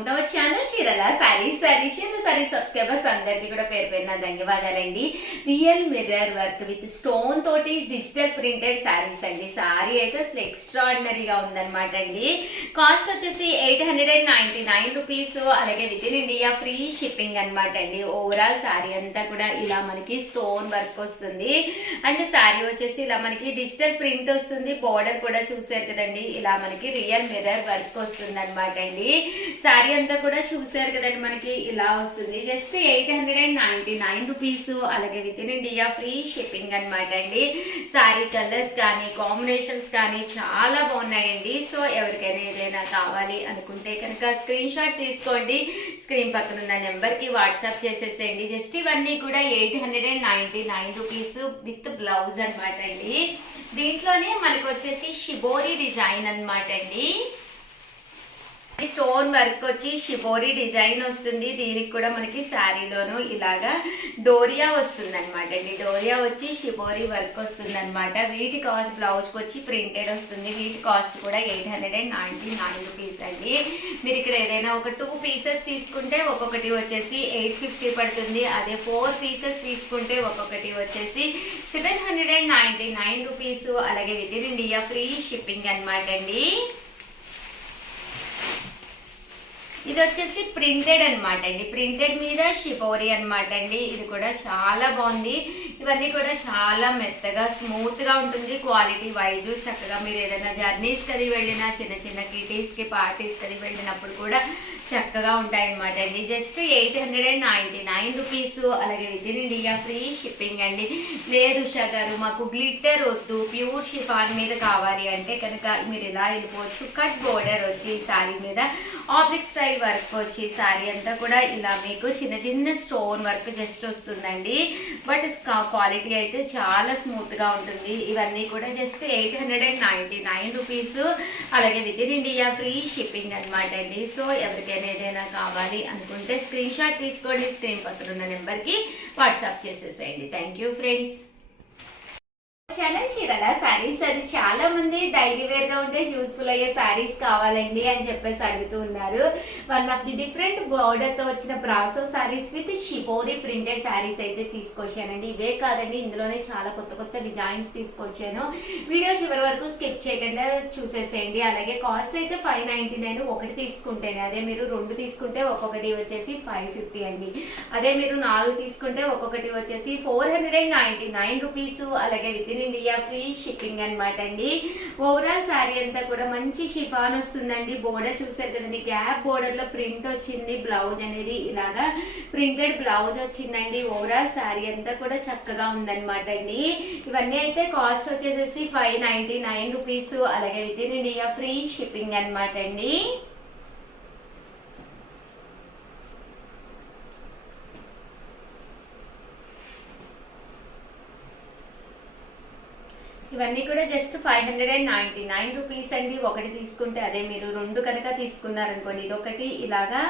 ఉండవ channel చీరల saris saris sorry subscribers అందరికీ కూడా పేరు పేరున ధన్యవాదాలండి. Real mirror work with stone తోటి డిజిటల్ ప్రింటెడ్ సారీస్ అండి. సారీ అయితే అసలు ఎక్స్ట్రాడినరీగా ఉందన్నమాట అండి. కాస్ట్ వచ్చేసి eight hundred and ninety nine rupees అలాగే with in India free shipping అనమాట అండి. ఓవరాల్ సారీ అంతా కూడా ఇలా మనకి స్టోన్ వర్క్ వస్తుంది. అండ్ సారీ వచ్చేసి ఇలా మనకి డిజిటల్ ప్రింట్ వస్తుంది. బోర్డర్ కూడా చూసారు కదండి. ఇలా మనకి రియల్ మిర్రర్ వర్క్ వస్తుంది అనమాట అండి. సారీ అంతా కూడా చూసారు కదండి మనకి ఇలా వస్తుంది. Just eight hundred and ninety nine rupees అలాగే with in India free shipping అనమాట అండి. సారీ కలర్స్ కానీ కాంబినేషన్స్ కానీ చాలా బాగున్నాయండి. సో ఎవరికైనా ఏదైనా కావాలి అనుకుంటే కనుక స్క్రీన్ షాట్ తీసుకోండి. స్క్రీన్ పక్కన ఉన్న నెంబర్కి వాట్సాప్ చేసేసేయండి. జస్ట్ ఇవన్నీ కూడా eight hundred and ninety nine rupees with blouse అనమాట అండి. దీంట్లోనే మనకు వచ్చేసి షిబోరి డిజైన్ అనమాట అండి. స్టోన్ వర్క్ వచ్చి షిబోరి డిజైన్ వస్తుంది. దీనికి కూడా మనకి శారీలోను ఇలాగా డోరియా వస్తుంది అనమాట అండి. డోరియా వచ్చి షిబోరి వర్క్ వస్తుంది అనమాట వీటి కాస్ట్ బ్లౌజ్కి వచ్చి ప్రింటెడ్ వస్తుంది. వీటి కాస్ట్ కూడా eight hundred and ninety nine rupees అండి. మీరు ఇక్కడ ఏదైనా ఒక టూ పీసెస్ తీసుకుంటే ఒక్కొక్కటి వచ్చేసి ఎయిట్ ఫిఫ్టీ పడుతుంది. అదే ఫోర్ పీసెస్ తీసుకుంటే ఒక్కొక్కటి వచ్చేసి seven hundred and ninety nine rupees. అలాగే with in India free shipping అనమాట అండి. ఇది వచ్చేసి ప్రింటెడ్ అనమాట అండి. ప్రింటెడ్ మీద షిపోరి అనమాట అండి. ఇది కూడా చాలా బాగుంది. ఇవన్నీ కూడా చాలా మెత్తగా స్మూత్గా ఉంటుంది. క్వాలిటీ వైజ్ చక్కగా మీరు ఏదైనా జర్నీస్ కది వెళ్ళినా చిన్న చిన్న కిటీస్కి పార్టీస్ కది వెళ్ళినప్పుడు కూడా చక్కగా ఉంటాయి అన్నమాట అండి. Just eight hundred and ninety nine rupees అలాగే with in India free shipping అండి. లేదు ఉషా గారు మాకు గ్లిట్టర్ వద్దు. ప్యూర్ షిఫాన్ మీద కావాలి అంటే కనుక మీరు ఇలా వెళ్ళిపోవచ్చు. కట్ బోర్డర్ వచ్చి శారీ మీద. ఆబ్జెక్ట్ స్టైల్ వర్క్ వచ్చి శారీ అంతా కూడా ఇలా మీకు చిన్న చిన్న స్టోన్ వర్క్ జస్ట్ వస్తుందండి. బట్ క్వాలిటీ అయితే చాలా స్మూత్గా ఉంటుంది. ఇవన్నీ కూడా just eight hundred and ninety nine rupees అలాగే with in India free shipping అనమాట అండి. సో ఎవరికైనా ఏదైనా కావాలి అనుకుంటే స్క్రీన్ షాట్ తీసుకోండి. స్క్రీన్ పక్కన ఉన్న నెంబర్కి వాట్సాప్ చేసేసేయండి. థ్యాంక్ యూ ఫ్రెండ్స్ ఛానల్ చీరల శారీస్ అది చాలా మంది డైలీ వేర్గా ఉంటే యూస్ఫుల్ అయ్యే శారీస్ కావాలండి అని చెప్పేసి అడుగుతూ ఉన్నారు. వన్ ఆఫ్ ది డిఫరెంట్ బార్డర్తో వచ్చిన brasso sarees with shibori printed sarees అయితే తీసుకొచ్చానండి. ఇవే కాదండి ఇందులోనే చాలా కొత్త కొత్త డిజైన్స్ తీసుకొచ్చాను. వీడియో చివరి వరకు స్కిప్ చేయకుండా చూసేసేయండి. అలాగే కాస్ట్ అయితే ఫైవ్ నైన్టీ నైన్ ఒకటి తీసుకుంటేనే అదే మీరు రెండు తీసుకుంటే ఒక్కొక్కటి వచ్చేసి ఫైవ్ ఫిఫ్టీ అండి. అదే మీరు నాలుగు తీసుకుంటే ఒక్కొక్కటి వచ్చేసి four hundred and ninety nine rupees అలాగే with in India free shipping అనమాట అండి. ఓవరాల్ శారీ అంతా కూడా మంచి షిఫాన్ వస్తుందండి. బోర్డర్ చూసారు కదండి గ్యాప్ బోర్డర్లో ప్రింట్ వచ్చింది బ్లౌజ్ అనేది ఇలాగా ప్రింటెడ్ బ్లౌజ్ వచ్చిందండి. ఓవరాల్ శారీ అంతా కూడా చక్కగా ఉందన్నమాట అండి. ఇవన్నీ అయితే కాస్ట్ వచ్చేసేసి ఫైవ్ నైన్టీ నైన్ రూపీస్ అలాగే with in India free shipping అనమాట అండి. ఇవన్నీ కూడా just five hundred and ninety nine rupees అండి. ఒకటి తీసుకుంటే అదే మీరు రెండు కనుక తీసుకున్నారనుకోండి ఇది ఒకటి ఇలాగా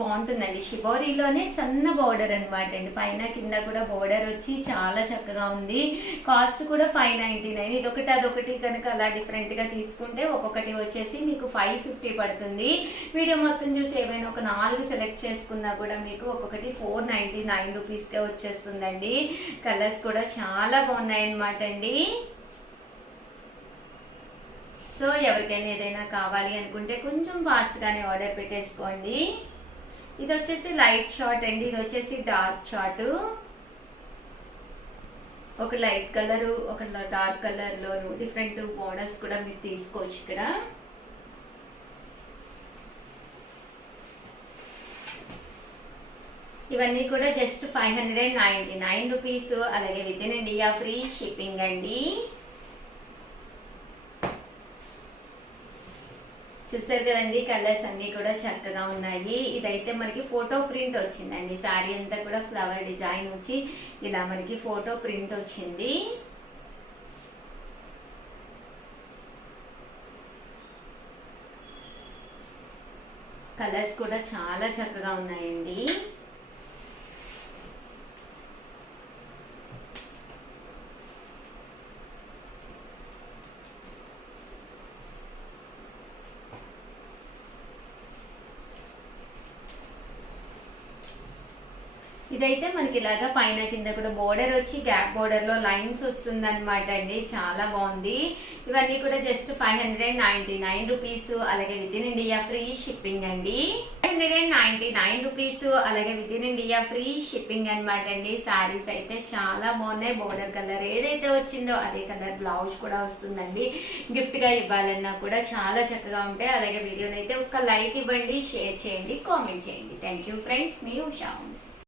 బాగుంటుందండి. షిబోరీలోనే సన్న బార్డర్ అనమాట అండి. పైన కింద కూడా బార్డర్ వచ్చి చాలా చక్కగా ఉంది. కాస్ట్ కూడా ఫైవ్ నైంటీ నైన్ ఇదొకటి అదొకటి కనుక అలా డిఫరెంట్గా తీసుకుంటే ఒక్కొక్కటి వచ్చేసి మీకు ఫైవ్ ఫిఫ్టీ పడుతుంది. వీడియో మొత్తం చూసి ఏమైనా ఒక నాలుగు సెలెక్ట్ చేసుకున్నా కూడా మీకు ఒక్కొక్కటి ఫోర్ నైంటీ నైన్ రూపీస్కే వచ్చేస్తుందండి. కలర్స్ కూడా చాలా బాగున్నాయి అనమాట అండి. సో ఎవరికైనా ఏదైనా కావాలి అనుకుంటే కొంచెం ఫాస్ట్గానే ఆర్డర్ పెట్టేసుకోండి. ఇది వచ్చేసి లైట్ షార్ట్ అండి. ఇది వచ్చేసి డార్క్ షార్ట్ ఒక లైట్ కలర్ ఒక డార్క్ కలర్లోను డిఫరెంట్ మోడల్స్ కూడా మీరు తీసుకోవచ్చు ఇక్కడ. ఇవన్నీ కూడా just five hundred and ninety nine rupees అలాగే with in India free shipping అండి. చూసారు కదండి కలర్స్ అన్నీ కూడా చక్కగా ఉన్నాయి. ఇదైతే మనకి ఫోటో ప్రింట్ వచ్చిందండి. శారీ అంతా కూడా ఫ్లవర్ డిజైన్ వచ్చి ఇలా మనకి ఫోటో ప్రింట్ వచ్చింది. కలర్స్ కూడా చాలా చక్కగా ఉన్నాయండి. ఇదైతే మనకి ఇలాగా పైన కింద కూడా బోర్డర్ వచ్చి గ్యాప్ బోర్డర్లో లైన్స్ వస్తుంది అనమాట అండి. చాలా బాగుంది. ఇవన్నీ కూడా just five hundred ninety nine rupees అలాగే with in India free shipping అండి. Five hundred ninety nine rupees అలాగే with in India free shipping అనమాట అండి. శారీస్ అయితే చాలా బాగున్నాయి. బోర్డర్ కలర్ ఏదైతే వచ్చిందో అదే కలర్ బ్లౌజ్ కూడా వస్తుందండి. గిఫ్ట్గా ఇవ్వాలన్నా కూడా చాలా చక్కగా ఉంటాయి. అలాగే వీడియోని అయితే ఒక లైక్ ఇవ్వండి షేర్ చేయండి కామెంట్ చేయండి. థ్యాంక్ యూ ఫ్రెండ్స్ మీ ఉషా